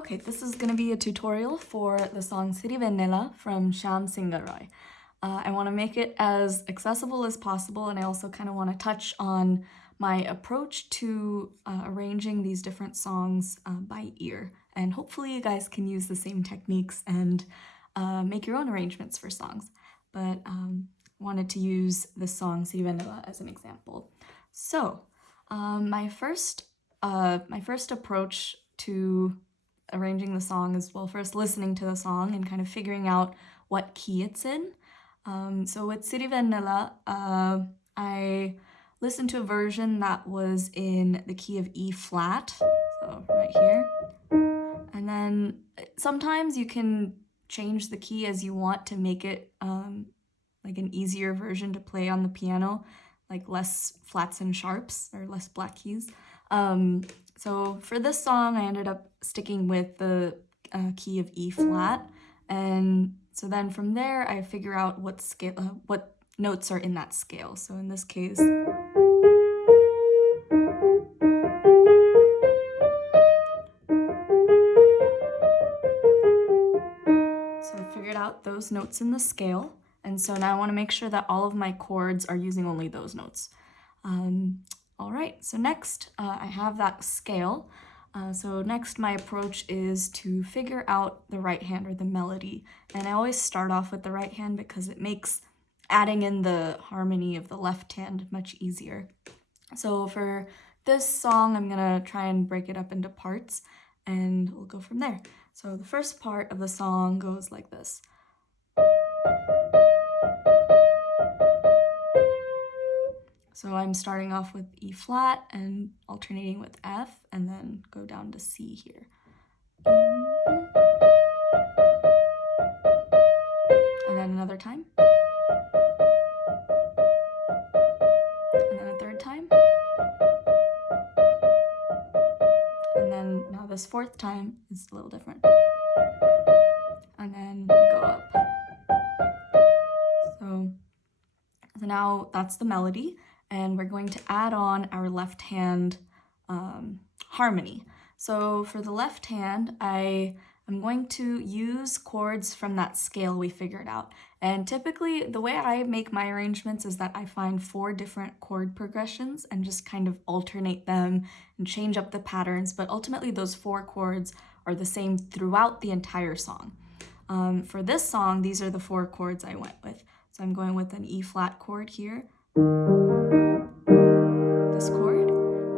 Okay, this is going to be a tutorial for the song Sirivennela from Shyam Singh. I want to make it as accessible as possible, and I also kind of want to touch on my approach to arranging these different songs by ear. And hopefully you guys can use the same techniques and make your own arrangements for songs. But wanted to use the song Sirivennela as an example. So my first approach to arranging the song is, well, first listening to the song and kind of figuring out what key it's in. So with Sirivennela, I listened to a version that was in the key of E flat, so right here. And then sometimes you can change the key as you want to make it like an easier version to play on the piano, like less flats and sharps or less black keys. So for this song, I ended up sticking with the key of E flat, and so then from there I figure out what scale, what notes are in that scale. So in this case, so I figured out those notes in the scale, and so now I want to make sure that all of my chords are using only those notes. All right, so next I have that scale. So next my approach is to figure out the right hand or the melody. And I always start off with the right hand because it makes adding in the harmony of the left hand much easier. So for this song, I'm gonna try and break it up into parts and we'll go from there. So the first part of the song goes like this. So I'm starting off with E flat and alternating with F, and then go down to C here. And then another time. And then a third time. And then now this fourth time is a little different. And then we go up. So now that's the melody. And we're going to add on our left hand harmony. So for the left hand, I am going to use chords from that scale we figured out. And typically the way I make my arrangements is that I find 4 different chord progressions and just kind of alternate them and change up the patterns, but ultimately those 4 chords are the same throughout the entire song. For this song, these are the 4 chords I went with. So I'm going with an E flat chord here, this chord,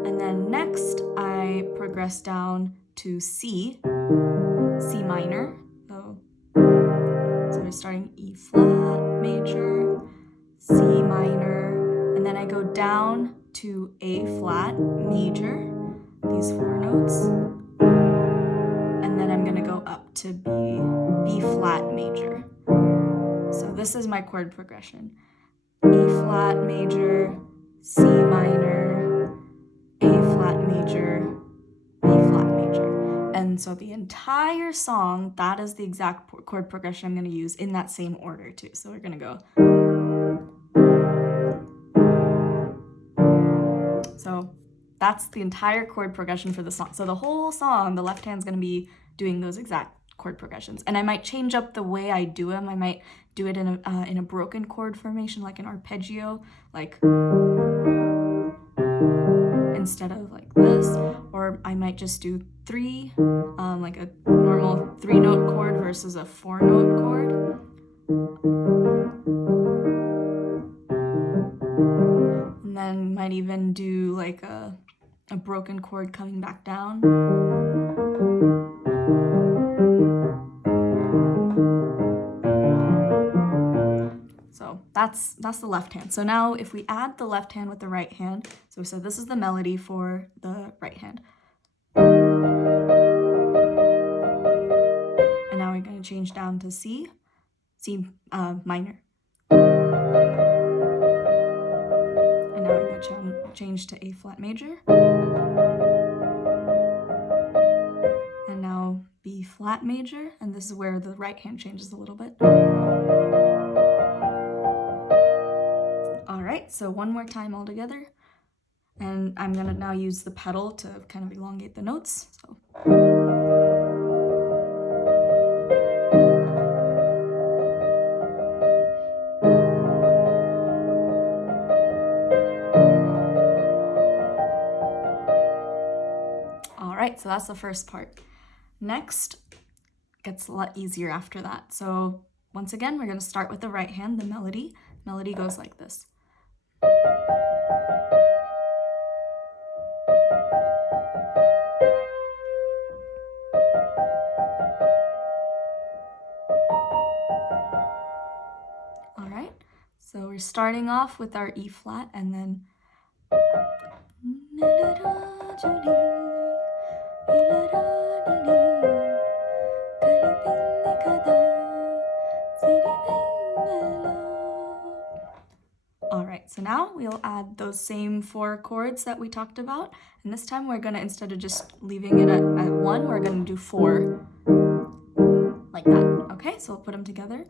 and then next I progress down to C minor. So we're starting E flat major, C minor, and then I go down to A flat major, these 4 notes, and then I'm gonna go up to B flat major. So this is my chord progression. E flat major, C minor, A flat major, B flat major. And so the entire song, that is the exact chord progression I'm going to use in that same order too. So we're going to go. So that's the entire chord progression for the song. So the whole song, the left hand's going to be doing those exact chord progressions. And I might change up the way I do them. I might do it in a broken chord formation, like an arpeggio, like instead of like this, or I might just do 3, like a normal 3-note chord versus a 4-note chord. And then might even do like a broken chord coming back down. So that's the left hand. So now if we add the left hand with the right hand, so we said this is the melody for the right hand. And now we're going to change down to C minor. And now we're going to change to A flat major. And now B flat major, and this is where the right hand changes a little bit. All right, so one more time all together. And I'm gonna now use the pedal to kind of elongate the notes. So. right, so that's the first part. Next gets a lot easier after that. So once again, we're going to start with the right hand, the melody. Melody goes like this. All right, so we're starting off with our E flat and then all right, so now we'll add those same 4 chords that we talked about, and this time we're gonna, instead of just leaving it at 1, we're gonna do 4 like that. Okay, so we'll put them together.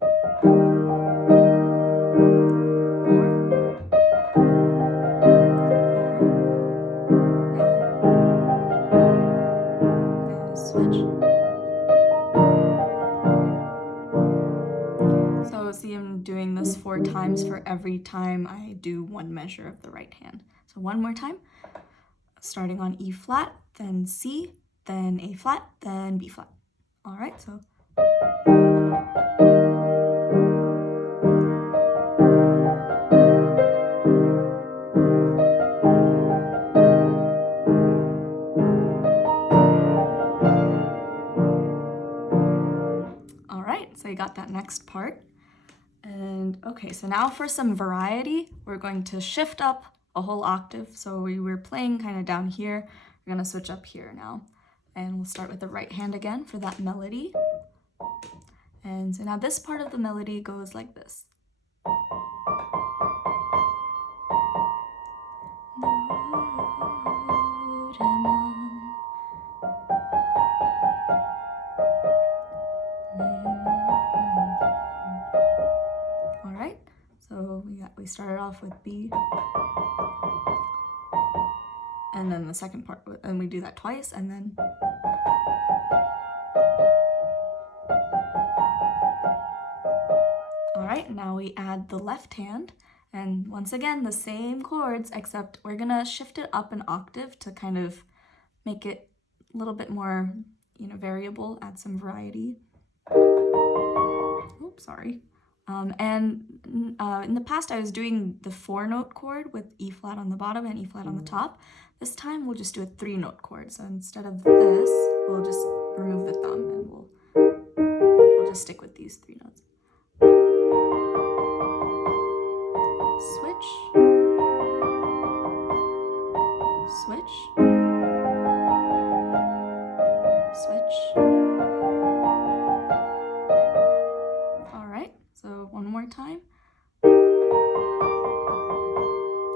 4, switch. So see, I'm doing this 4 times for every time I do one measure of the right hand. So one more time, starting on E flat, then C, then A flat, then B flat. All right, so. All right, so you got that next part. And okay, so now for some variety, we're going to shift up a whole octave. So we were playing kind of down here. We're gonna switch up here now. And we'll start with the right hand again for that melody. And so now this part of the melody goes like this. All right, so we started off with B. And then the second part, and we do that twice, and then. All right, now we add the left hand, and once again, the same chords, except we're gonna shift it up an octave to kind of make it a little bit more, variable, add some variety. Oops, sorry. In the past, I was doing the 4-note chord with E flat on the bottom and E flat on the top. This time, we'll just do a 3-note chord. So instead of this, we'll just remove the thumb and we'll just stick with these 3 notes. Switch. Switch. Switch. All right, so one more time.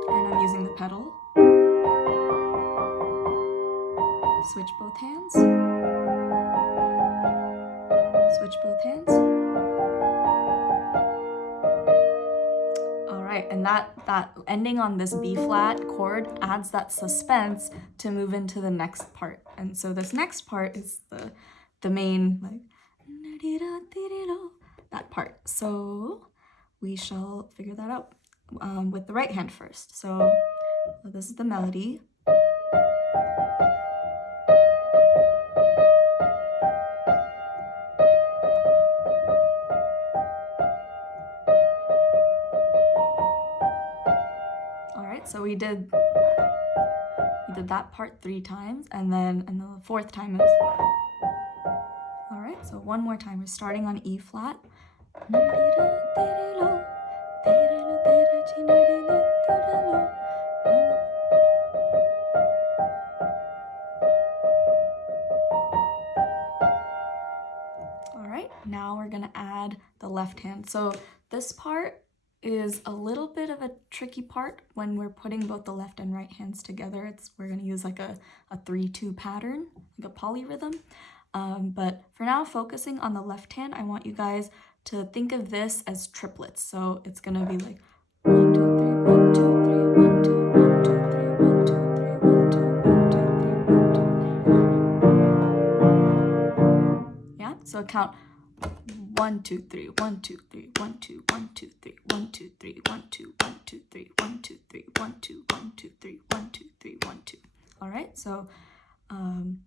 And I'm using the pedal. Switch both hands. Switch both hands. All right, and that ending on this B flat chord adds that suspense to move into the next part. And so this next part is the main, like, that part. So we shall figure that out with the right hand first. So this is the melody. So we did that part 3 times, and then the 4th time is. All right, so one more time. We're starting on E flat. All right, now we're gonna add the left hand. So this part is a little bit of a tricky part when we're putting both the left and right hands together. We're going to use like a 3-2 pattern, like a polyrhythm. But for now, focusing on the left hand, I want you guys to think of this as triplets. So it's going to be like 1, 2, 3, 1, 2, 3, 1, 2, 1, 2, 3, 1, 2, 3, 1, 2, 1, 2, 3, 1, 2. Yeah, so count 1, 2, 3, 1, 2, 3, 1, 2, 1, 2, 3, 1, 2, 3, 1, 2, 1, 2, 3, 1, 2, 3, 1, 2, 1, 2, 3, 1, 2, 3, 1, 2. All right, so 1,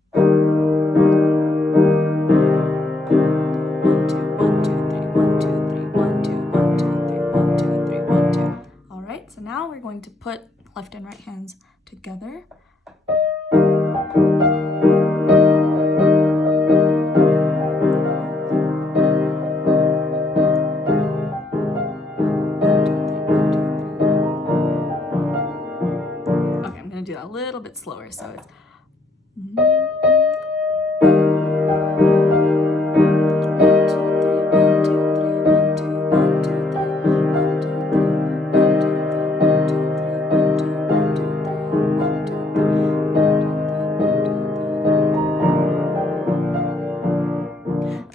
2, 1, 2, 3, 1, 2, 3, 1, 2, 1, 2, 3, 1, 2, 3, 1, 2. All right, so now we're going to put left and right hands together. Okay, I'm gonna do that a little bit slower, so it's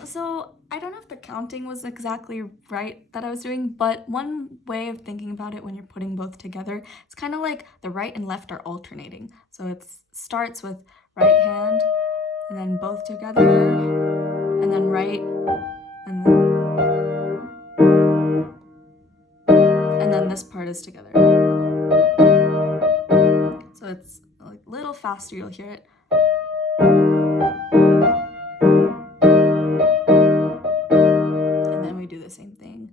So I don't know if the counting was exactly right that I was doing, but one way of thinking about it when you're putting both together, it's kind of like the right and left are alternating. So it starts with right hand, and then both together, and then right, and then this part is together. So it's like a little faster, you'll hear it. And then we do the same thing.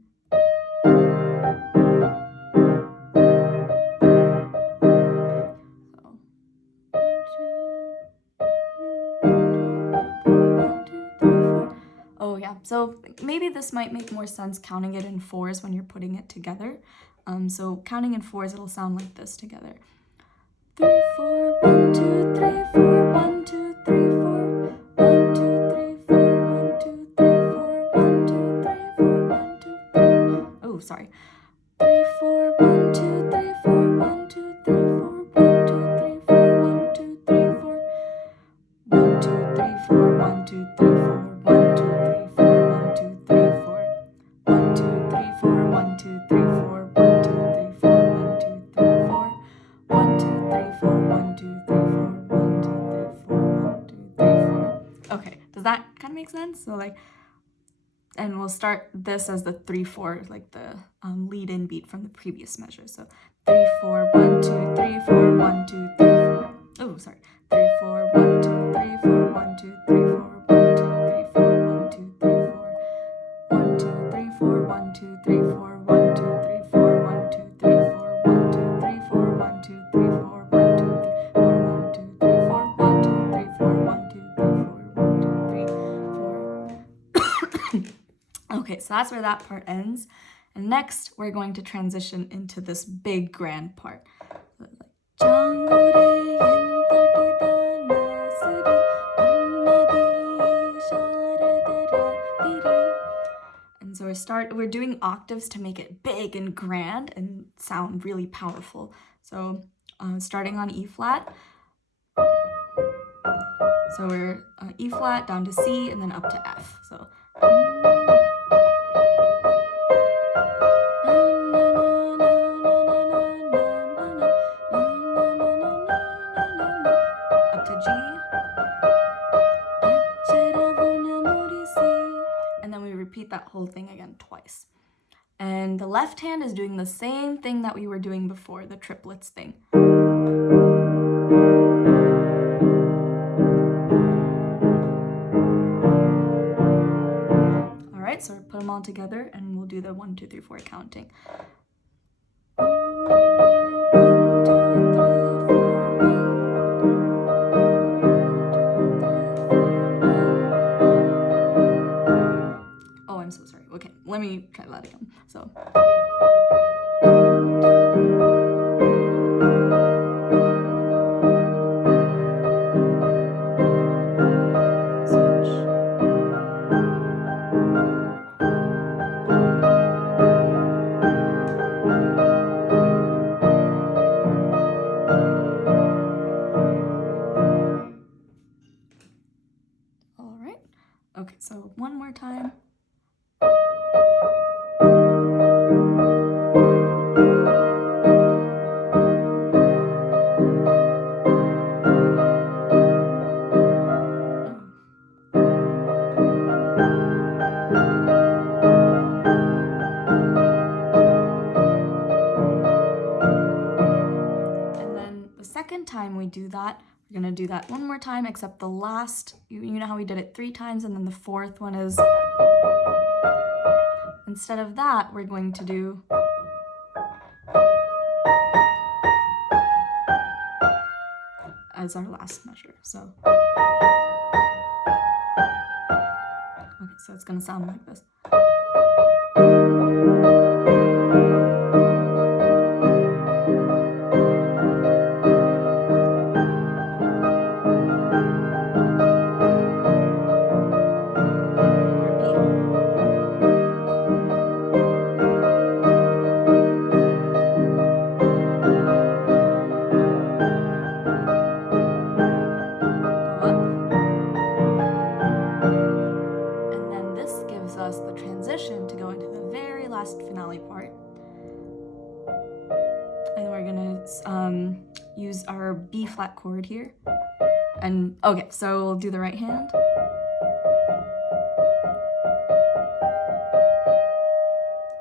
Oh yeah, so maybe this might make more sense counting it in fours when you're putting it together. So counting in fours, it'll sound like this together. 3, 4, 1, 2, 3, 4, 1, 2, 3, 4, 1, 2, 3, 4, 1, 2, 3, 4, 1, 2, 3, 4, 1, 2, 3. Oh, sorry. 3, 4, 1, 2, 3, 4, 1, 2, 3, 4, 1, 2, 3, 4, 1, 2, 3, 4. 1, 2, 3, 4, 1, 2, 3, 4, 1, 2, 3, 4, 1, 2, 3, 4. 1, 2, 3, 4, 1, 2, 3, 4, 1, 2, 3, 4, 1, 2, 3, 4. 1, 2, 3, 4, 1, 2, 3, 4, 1, 2, 3, 4, 1, 2, 3, 4. Okay, does that kind of make sense? So like, and we'll start this as the 3-4, like the lead-in beat from the previous measure. So 3, 4, 1, 2, 3, 4, 1, 2, 3, 4. Oh, sorry. 3, 4, 1, 2, 3, 4, 1, 2, 3, 4, 1, 2, 3, 4, 1, 2, 3, 4. 1, 2, 3, 4, 1, 2, 3, 4, 1, 2, 3, 4, 1, 2, 3, 4, 1, 2, 3, 4, 1, 2, 3, 4, 1, 2, 3, 4, 1, 2, 3, 4, 1, 2, 3, 4, 1, 2, 3, 4, 1, 2, 3, 4. Okay, so that's where that part ends. And next, we're going to transition into this big grand part. And so we're doing octaves to make it big and grand and sound really powerful. So starting on E flat. So we're E flat down to C and then up to F. So up to G. And then we repeat that whole thing again twice. And the left hand is doing the same thing that we were doing before, the triplets thing. All right, so put them all together and we'll do the 1, 2, 3, 4 counting. Oh, I'm so sorry. Okay, let me try that again. So. All right. Okay, so one more time. And then the second time we do that. We're gonna do that one more time, except the last, you know how we did it 3 times, and then the 4th one is, instead of that, we're going to do as our last measure. So, okay, so it's gonna sound like this. Us the transition to go into the very last finale part, and we're gonna use our B flat chord here. And okay, so we'll do the right hand.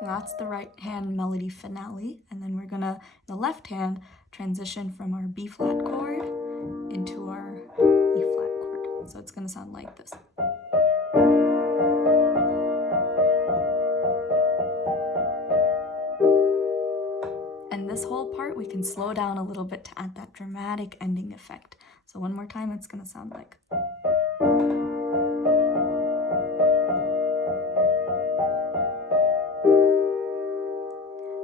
That's the right hand melody finale, and then we're gonna, the left hand, transition from our B flat chord into our E flat chord. So it's gonna sound like this. This whole part we can slow down a little bit to add that dramatic ending effect. So one more time, it's gonna sound like.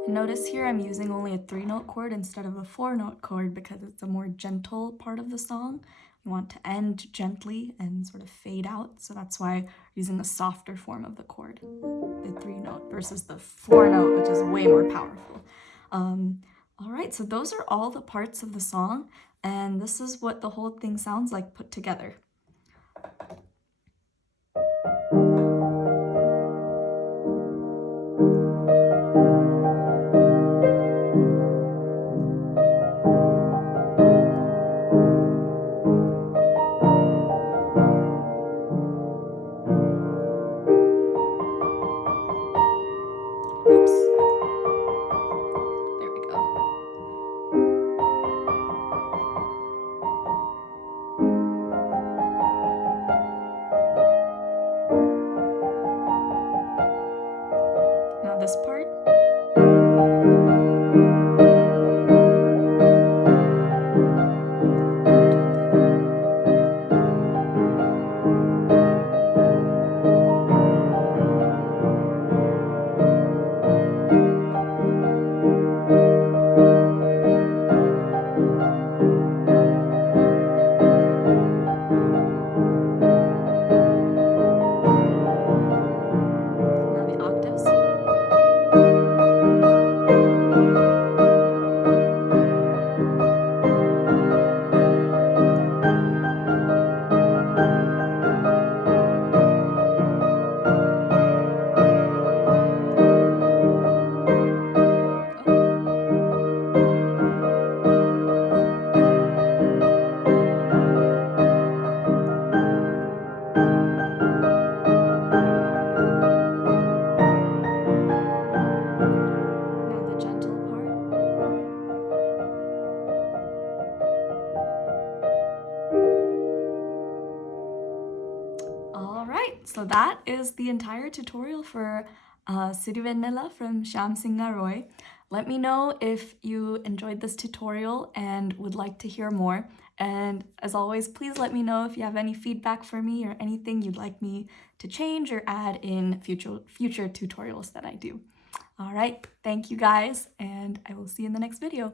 And notice here I'm using only a 3-note chord instead of a 4-note chord because it's a more gentle part of the song. We want to end gently and sort of fade out, so that's why we're using a softer form of the chord, the 3-note versus the 4-note, which is way more powerful. All right, so those are all the parts of the song, and this is what the whole thing sounds like put together. This part. Now the octaves. So that is the entire tutorial for Sirivennela from Shyam Roy. Let me know if you enjoyed this tutorial and would like to hear more. And as always, please let me know if you have any feedback for me or anything you'd like me to change or add in future tutorials that I do. All right, thank you guys, and I will see you in the next video.